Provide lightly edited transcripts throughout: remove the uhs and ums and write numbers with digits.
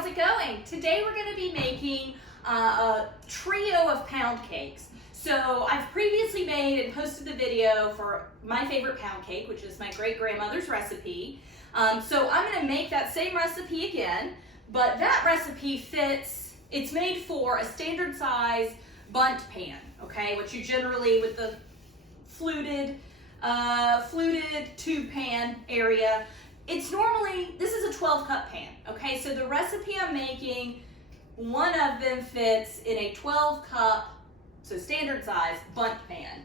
how's it going? Today we're going to be making a trio of pound cakes. So I've previously made and posted the video for my favorite pound cake, which is my great-grandmother's recipe. So I'm going to make that same recipe again, but that recipe fits, it's made for a standard size bundt pan, okay, which you generally, with the fluted tube pan area, it's normally, this is a 12-cup pan, okay? So the recipe I'm making, one of them fits in a 12-cup, so standard size, bundt pan.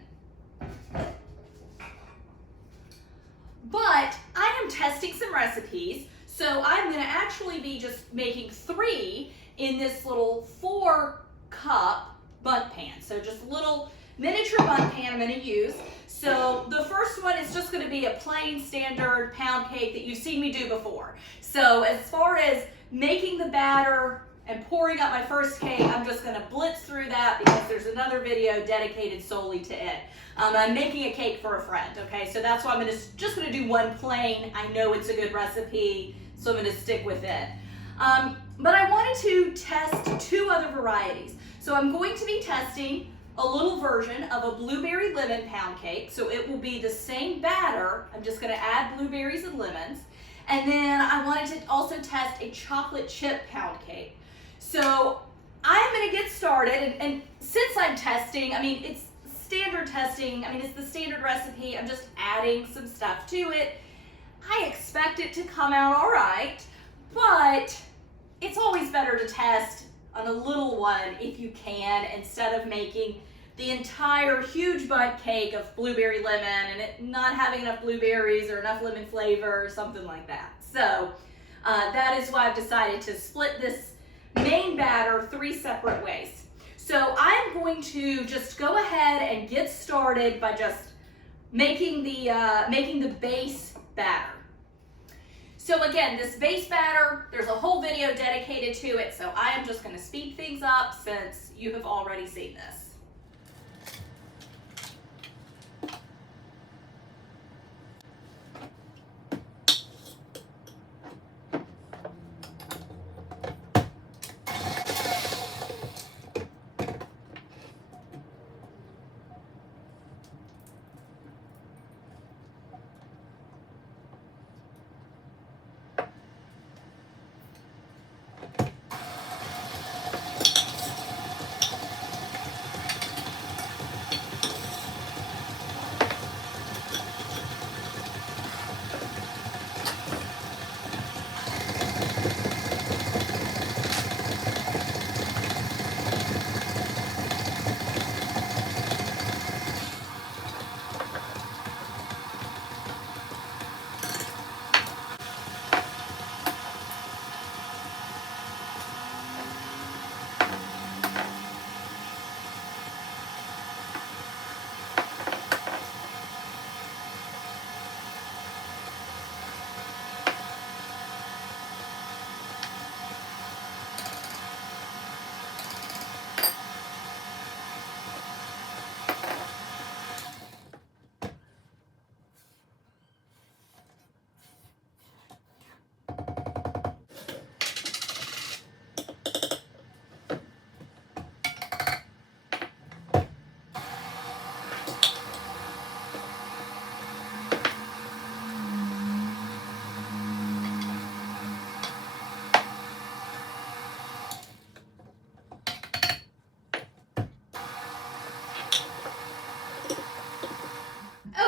But I am testing some recipes, so I'm gonna actually be just making 3 in this little 4-cup bundt pan. So just a little miniature bundt pan I'm gonna use. So the first one is just gonna be a plain standard pound cake that you've seen me do before. So as far as making the batter and pouring up my first cake, I'm just gonna blitz through that because there's another video dedicated solely to it. I'm making a cake for a friend, okay? So that's why I'm just gonna do one plain. I know it's a good recipe, so I'm gonna stick with it. But I wanted to test 2 other varieties. So I'm going to be testing a little version of a blueberry lemon pound cake. So it will be the same batter. I'm just gonna add blueberries and lemons. And then I wanted to also test a chocolate chip pound cake. So I'm gonna get started, and since I'm testing, I mean, it's standard testing, I mean, it's the standard recipe, I'm just adding some stuff to it. I expect it to come out all right, but it's always better to test on a little one if you can, instead of making the entire huge bundt cake of blueberry lemon and it not having enough blueberries or enough lemon flavor or something like that. So that is why I've decided to split this main batter 3 separate ways. So I'm going to just go ahead and get started by just making the base batter. So again, this base batter, there's a whole video dedicated to it, so I am just going to speed things up since you have already seen this.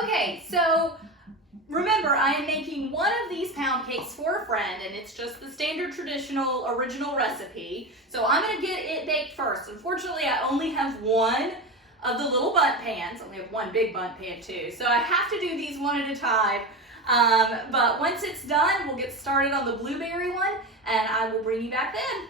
Okay, so remember, I am making one of these pound cakes for a friend, and it's just the standard traditional original recipe. So I'm going to get it baked first. Unfortunately, I only have one of the little bundt pans. I only have one big bundt pan too. So I have to do these one at a time. But once it's done, we'll get started on the blueberry one, and I will bring you back then.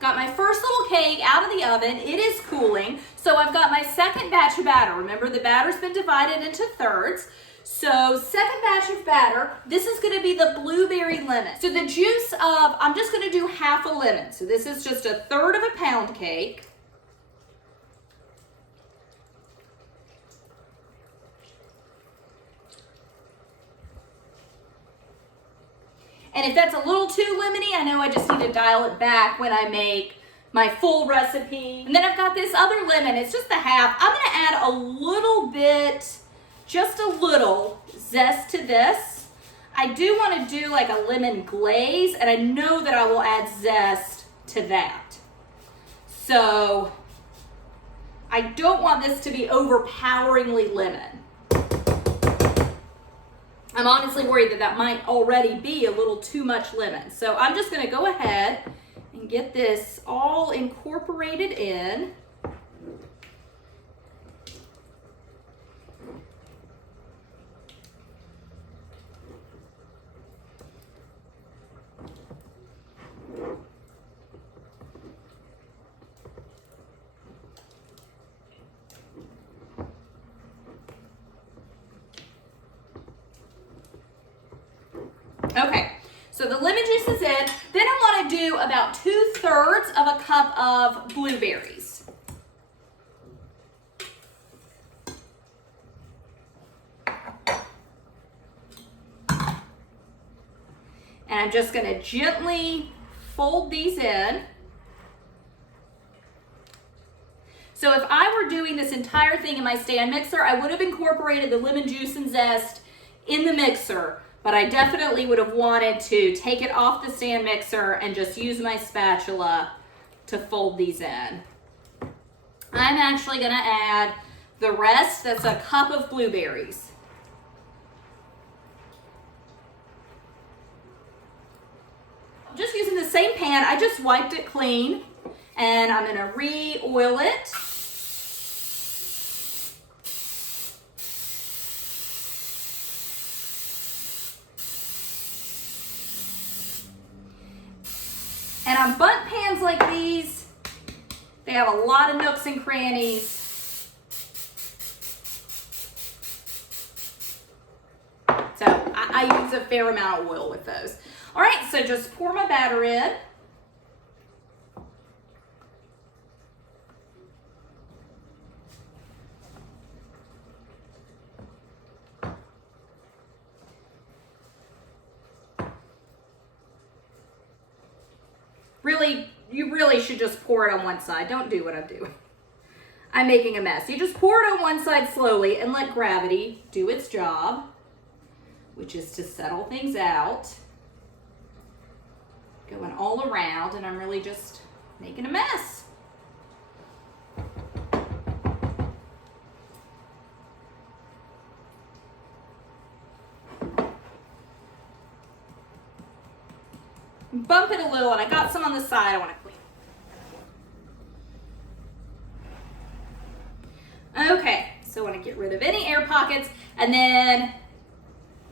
Got my first little cake out of the oven. It is cooling. So I've got my second batch of batter. Remember, the batter's been divided into thirds. So second batch of batter, this is gonna be the blueberry lemon. So the juice of, I'm just gonna do half a lemon. So this is just a third of a pound cake. And if that's a little too lemony, I know I just need to dial it back when I make my full recipe. And then I've got this other lemon, it's just a half. I'm gonna add a little bit, just a little zest to this. I do wanna do like a lemon glaze, and I know that I will add zest to that. So I don't want this to be overpoweringly lemon. I'm honestly worried that that might already be a little too much lemon. So I'm just gonna go ahead and get this all incorporated in. Okay, so the lemon juice is in. Then I want to do about 2/3 of a cup of blueberries. And I'm just going to gently fold these in. So if I were doing this entire thing in my stand mixer, I would have incorporated the lemon juice and zest in the mixer. But I definitely would have wanted to take it off the stand mixer and just use my spatula to fold these in. I'm actually gonna add the rest, that's a cup of blueberries. I'm just using the same pan, I just wiped it clean, and I'm gonna re-oil it. And on bundt pans like these, they have a lot of nooks and crannies. So I use a fair amount of oil with those. All right, so just pour my batter in. Really, you really should just pour it on one side. Don't do what I'm doing. I'm making a mess. You just pour it on one side slowly and let gravity do its job, which is to settle things out. Going all around, and I'm really just making a mess. Bump it a little, and I got some on the side I want to clean. Okay, so I want to get rid of any air pockets, and then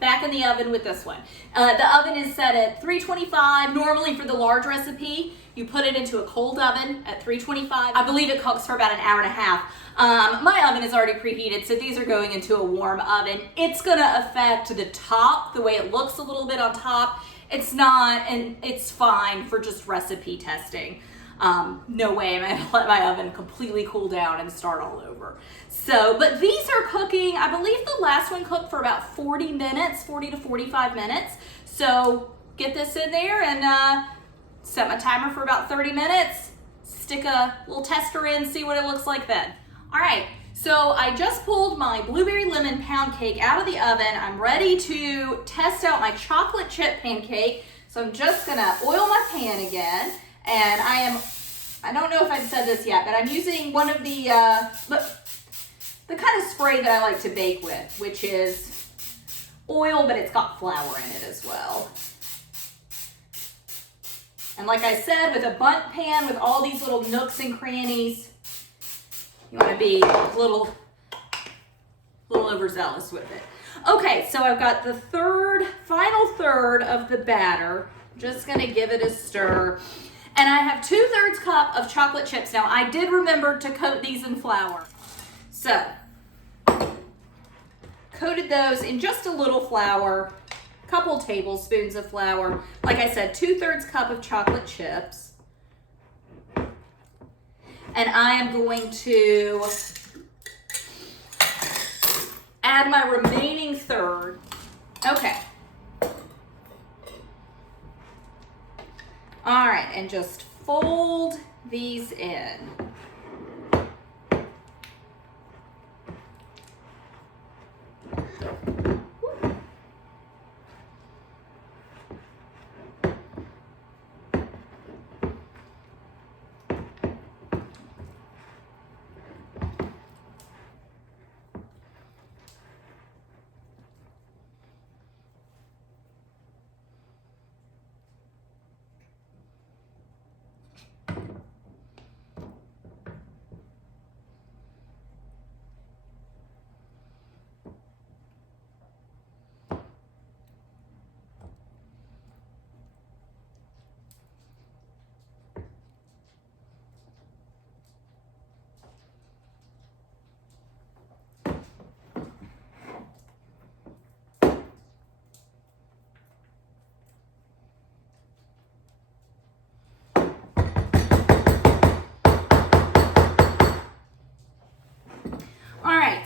back in the oven with this one. The oven is set at 325. Normally for the large recipe, you put it into a cold oven at 325. I believe it cooks for about an hour and a half. My oven is already preheated, so these are going into a warm oven. It's gonna affect the top, the way it looks a little bit on top. It's not, and it's fine for just recipe testing. No way am I gonna let my oven completely cool down and start all over. So, but these are cooking, I believe the last one cooked for about 40 minutes, 40 to 45 minutes. So get this in there and set my timer for about 30 minutes, stick a little tester in, see what it looks like then. All right, so I just pulled my blueberry lemon pound cake out of the oven. I'm ready to test out my chocolate chip pancake. So I'm just gonna oil my pan again, and I don't know if I've said this yet, but I'm using one of the kind of spray that I like to bake with, which is oil, but it's got flour in it as well. And like I said, with a bundt pan with all these little nooks and crannies, you want to be a little overzealous with it. Okay, so I've got the final third of the batter. I'm just going to give it a stir. And I have 2/3 cup of chocolate chips. Now, I did remember to coat these in flour. So, coated those in just a little flour, a couple tablespoons of flour. Like I said, 2/3 cup of chocolate chips. And I am going to add my remaining third. Okay. All right, and just fold these in.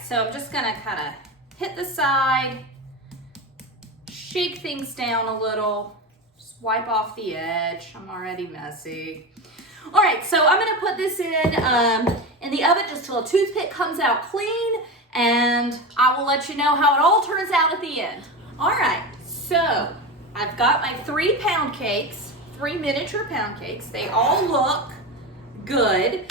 So I'm just gonna kind of hit the side, shake things down a little, just wipe off the edge. I'm already messy. All right, so I'm gonna put this in the oven just till a toothpick comes out clean, and I will let you know how it all turns out at the end. All right, so I've got my 3 pound cakes, 3 miniature pound cakes. They all look good.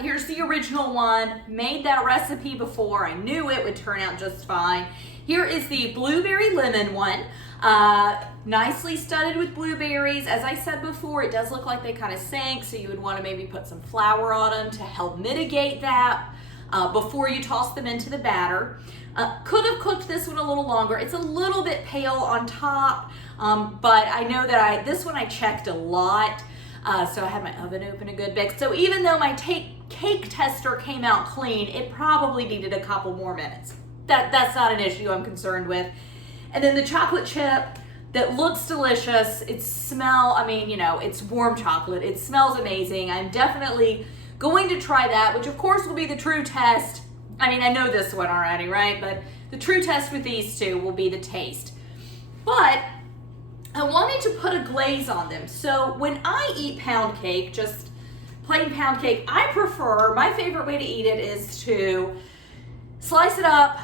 Here's the original one. Made that recipe before. I knew it would turn out just fine. Here is the blueberry lemon one. Nicely studded with blueberries. As I said before, it does look like they kind of sank, so you would want to maybe put some flour on them to help mitigate that before you toss them into the batter. Could have cooked this one a little longer. It's a little bit pale on top, but I know that this one I checked a lot. So I had my oven open a good bit. So even though my cake tester came out clean, it probably needed a couple more minutes. That's not an issue I'm concerned with. And then the chocolate chip that looks delicious. It's warm chocolate. It smells amazing. I'm definitely going to try that, which of course will be the true test. I mean, I know this one already, right? But the true test with these two will be the taste. But I wanted to put a glaze on them. So when I eat pound cake, just plain pound cake, my favorite way to eat it is to slice it up,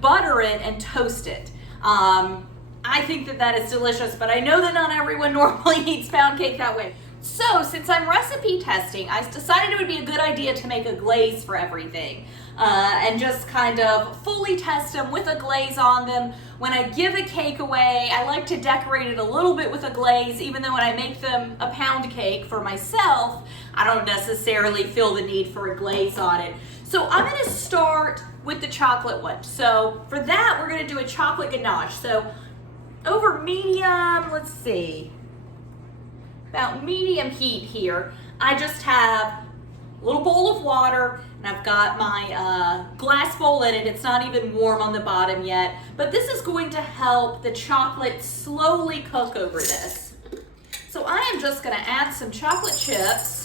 butter it, and toast it. I think that is delicious, but I know that not everyone normally eats pound cake that way. So since I'm recipe testing, I decided it would be a good idea to make a glaze for everything. And just kind of fully test them with a glaze on them. When I give a cake away, I like to decorate it a little bit with a glaze, even though when I make them a pound cake for myself, I don't necessarily feel the need for a glaze on it. So I'm gonna start with the chocolate one. So for that, we're gonna do a chocolate ganache. So over medium, let's see, about medium heat here, I just have a little bowl of water, and I've got my glass bowl in it. It's not even warm on the bottom yet, but this is going to help the chocolate slowly cook over this. So I am just gonna add some chocolate chips,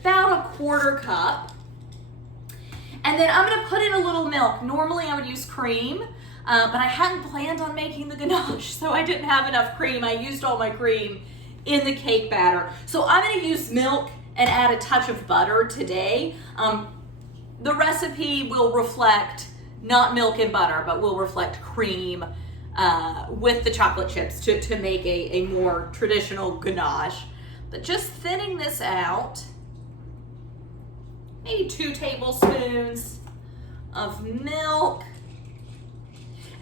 about 1/4 cup, and then I'm gonna put in a little milk. Normally I would use cream, but I hadn't planned on making the ganache, so I didn't have enough cream. I used all my cream in the cake batter. So I'm gonna use milk and add a touch of butter today. The recipe will reflect not milk and butter, but will reflect cream with the chocolate chips to make a more traditional ganache. But just thinning this out, maybe 2 tablespoons of milk.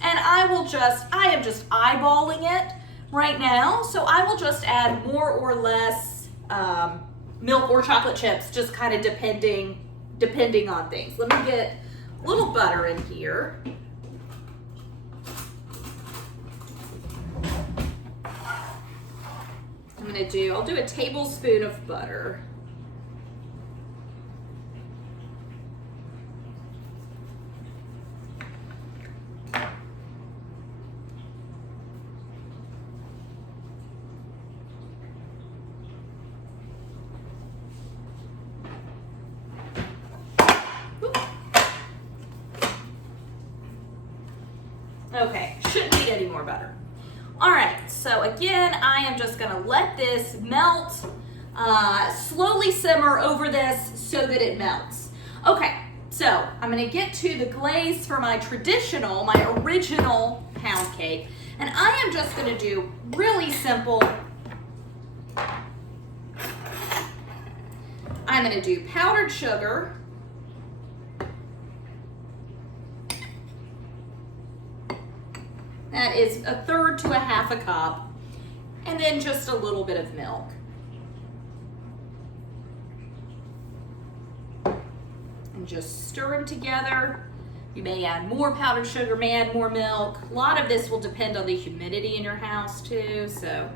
And I am just eyeballing it right now, so I will just add more or less milk or chocolate chips, just kind of depending on things. Let me get a little butter in here. I'll do a tablespoon of butter. Okay, shouldn't need any more butter. All right, so again, I am just gonna let this melt, slowly simmer over this so that it melts. Okay, so I'm gonna get to the glaze for my original pound cake, and I am just gonna do really simple. I'm gonna do powdered sugar, that is 1/3 to 1/2 cup, and then just a little bit of milk. And just stir them together. You may add more powdered sugar, may add more milk. A lot of this will depend on the humidity in your house too, so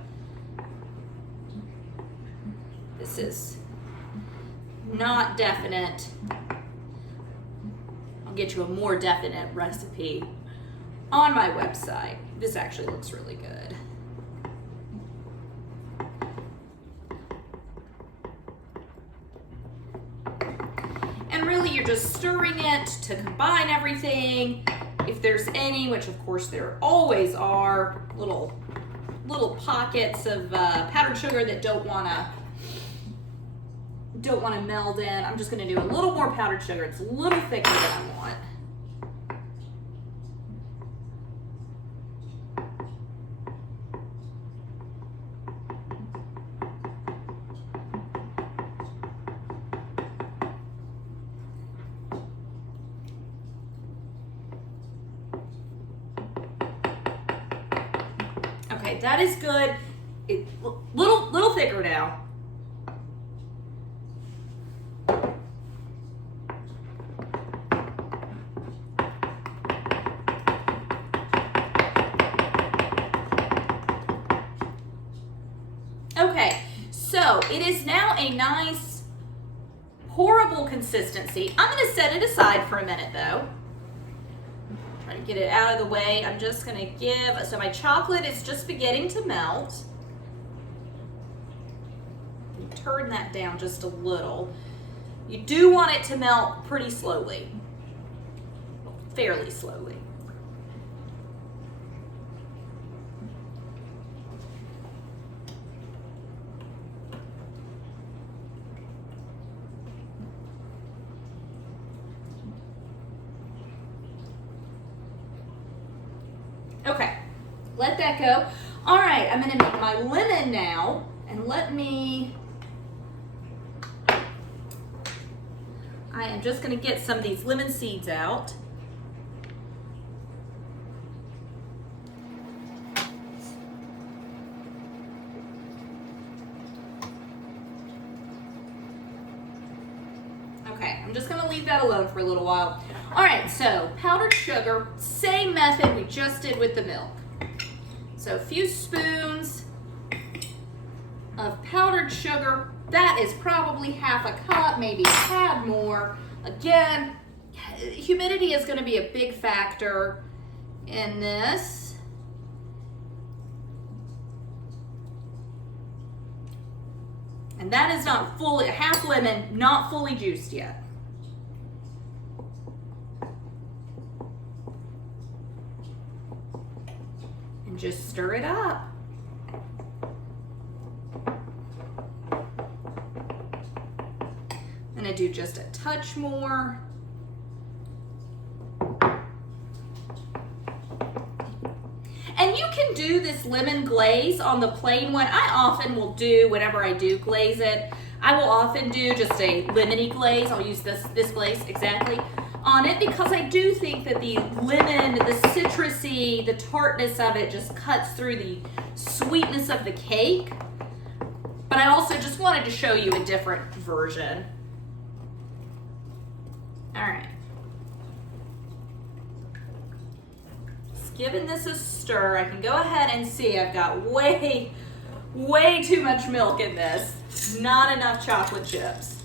this is not definite. I'll get you a more definite recipe on my website. This actually looks really good. And really you're just stirring it to combine everything. If there's any, which of course there always are, little pockets of powdered sugar that don't wanna meld in, I'm just gonna do a little more powdered sugar. It's a little thicker than I want. Okay, that is good. Little thicker now. Okay, so it is now a nice pourable consistency. I'm gonna set it aside for a minute though. Try to get it out of the way. I'm just gonna so my chocolate is just beginning to melt. Turn that down just a little. You do want it to melt pretty slowly, fairly slowly. Okay, let that go. All right, I'm gonna make my lemon now, and I am just gonna get some of these lemon seeds out. Okay, I'm just gonna leave that alone for a little while. All right, so powdered sugar, same method we just did with the milk. So a few spoons of powdered sugar. That is probably 1/2 cup, maybe a tad more. Again, humidity is gonna be a big factor in this. And that is not fully, 1/2 lemon, not fully juiced yet. And just stir it up. I'm gonna do just a touch more. And you can do this lemon glaze on the plain one. I often will do, whenever I do glaze it, I will often do just a lemony glaze. I'll use this glaze exactly on it because I do think that the lemon, the citrusy, the tartness of it just cuts through the sweetness of the cake. But I also just wanted to show you a different version. All right. Just giving this a stir. I can go ahead and see I've got way way too much milk in this. Not enough chocolate chips.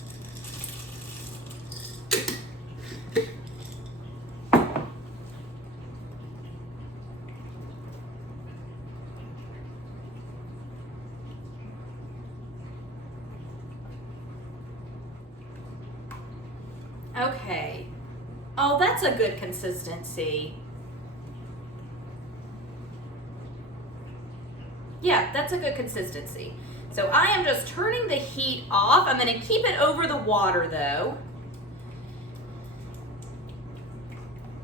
Okay. Oh, that's a good consistency. Yeah, that's a good consistency. So I am just turning the heat off. I'm going to keep it over the water though.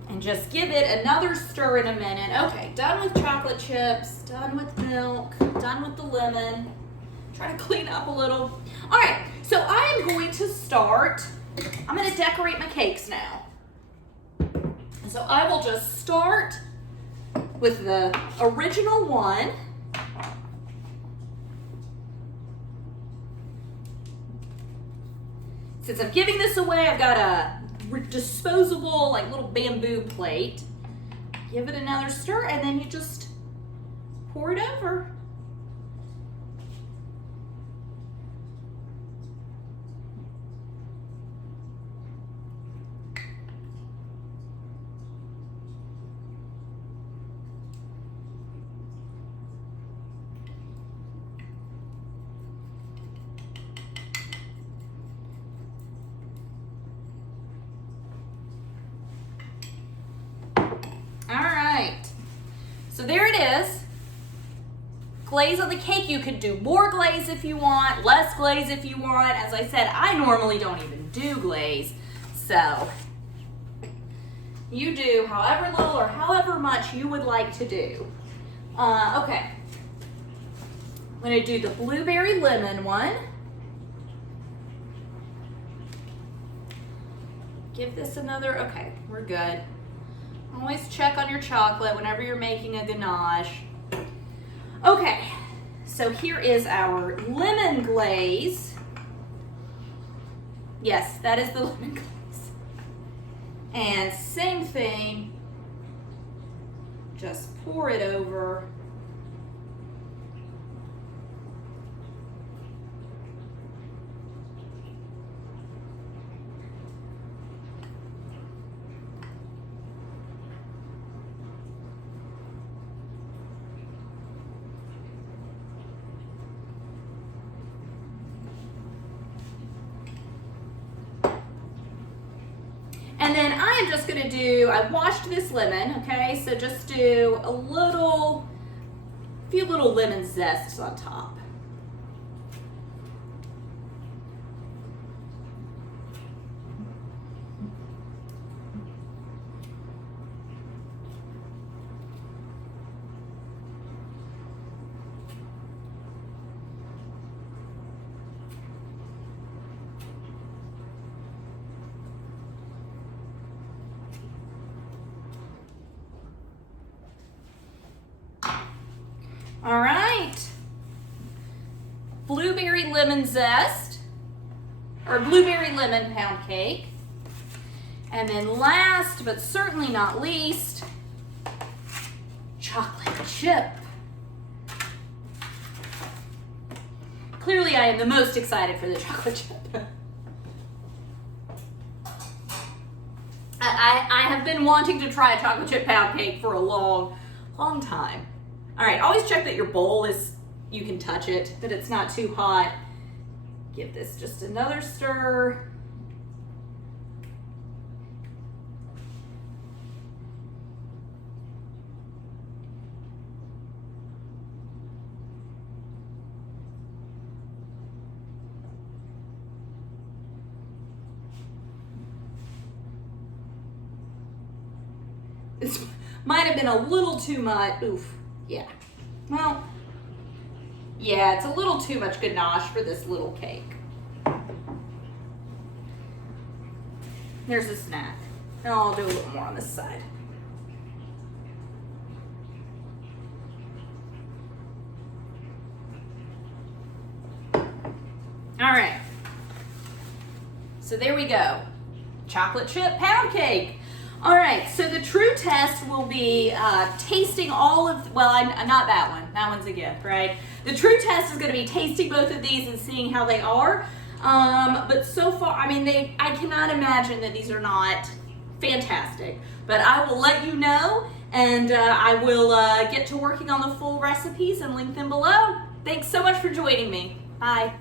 And just give it another stir in a minute. Okay, done with chocolate chips, done with milk, done with the lemon. Try to clean up a little. All right, so I am going to start. I'm going to decorate my cakes now. So I will just start with the original one. Since I'm giving this away, I've got a disposable, like little bamboo plate. Give it another stir, and then you just pour it over. So there it is. Glaze on the cake. You could do more glaze if you want, less glaze if you want. As I said, I normally don't even do glaze. So you do however little or however much you would like to do. Okay. I'm going to do the blueberry lemon one. Give this another, okay, we're good. Always check on your chocolate whenever you're making a ganache. Okay, so here is our lemon glaze. Yes, that is the lemon glaze. And same thing, just pour it over. And then I am just gonna do, I washed this lemon, okay? So just do a few little lemon zests on top. All right, blueberry lemon zest, or blueberry lemon pound cake. And then last, but certainly not least, chocolate chip. Clearly I am the most excited for the chocolate chip. I have been wanting to try a chocolate chip pound cake for a long time. All right, always check that your bowl you can touch it, that it's not too hot. Give this just another stir. This might have been a little too much. Oof. Yeah. Well, yeah, it's a little too much ganache for this little cake. There's a snack. And I'll do a little more on this side. All right. So there we go. Chocolate chip pound cake. All right, so the true test will be tasting all of, well, not that one. That one's a gift, right? The true test is going to be tasting both of these and seeing how they are. But so far, I mean, I cannot imagine that these are not fantastic. But I will let you know, and I will get to working on the full recipes and link them below. Thanks so much for joining me. Bye.